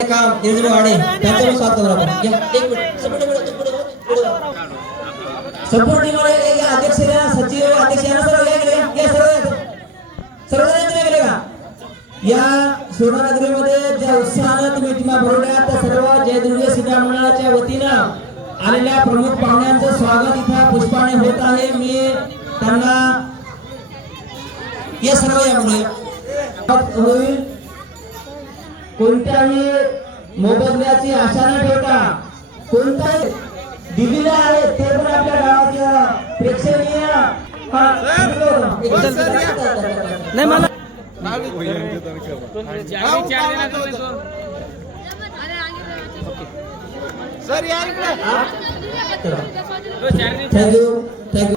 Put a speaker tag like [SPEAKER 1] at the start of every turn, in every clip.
[SPEAKER 1] काम निर्जन वाडे त्यांच्यावर स्वागत आपण. संपूर्ण मिळून, अध्यक्ष सचिव अध्यक्ष या सर्व या. सर्व सर्वजण गेले का? या सोनानगरीमध्ये ज्या उत्साहानं तुम्ही टीमा भरवल्या त्या सर्व जयदुर्गे सीता मंडळाच्या वतीनं आलेल्या प्रमुख पाहुण्यांचं स्वागत इथं पुष्पाने होत आहे. मी त्यांना या सर्व यामुळे होईल कोणत्याही मोबदल्याची आशा न ठेवता कोणताही दिलेलं आहे ते पण आपल्या गावाच्या प्रेक्षणीय हा,
[SPEAKER 2] नाही मला
[SPEAKER 3] सर या इकडे
[SPEAKER 1] थँक्यू थँक्यू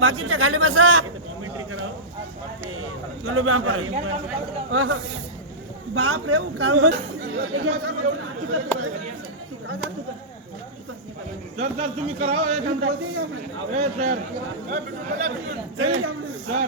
[SPEAKER 3] बाकीच्या खाली बसा. चलो बॅम बाप रे वो काम
[SPEAKER 4] सर सर तुम्ही करावं हे ए सर. सर.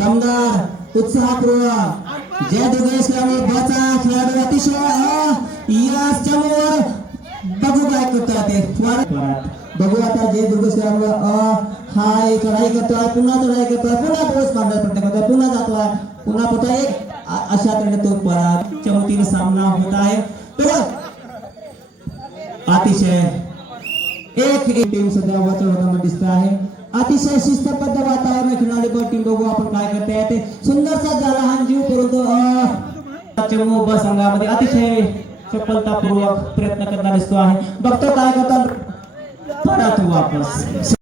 [SPEAKER 1] दमदार उत्साहपूर्वक. जय दुर्गेश ग्रामीण बचा खेळाडू अतिशय अ, या चमूवर. बघू काय करतात ते. बघू आता जय दुर्गेश ग्रामीण अ हाय चढाई करतोय पुन्हा लढाई करतोय पुन्हा पोहोच मारण्याचा प्रयत्न पुन्हा जातोय पुन्हा पोहोच एक अशा तऱ्हेने तो पराग चमतीने सामना होत आहे. तर अतिशय एक एक टीम सध्या वचन होताना दिसत आहे. अतिशय शिस्तबद्ध वातावरण खेळणारी पण टीम बघू आपण काय करते ते सुंदरसा झाला हा जीव परंतु चमू ब संघामध्ये अतिशय सफलतापूर्वक प्रयत्न करणार दिसतो आहे. बघतो काय करतात. परत वापस.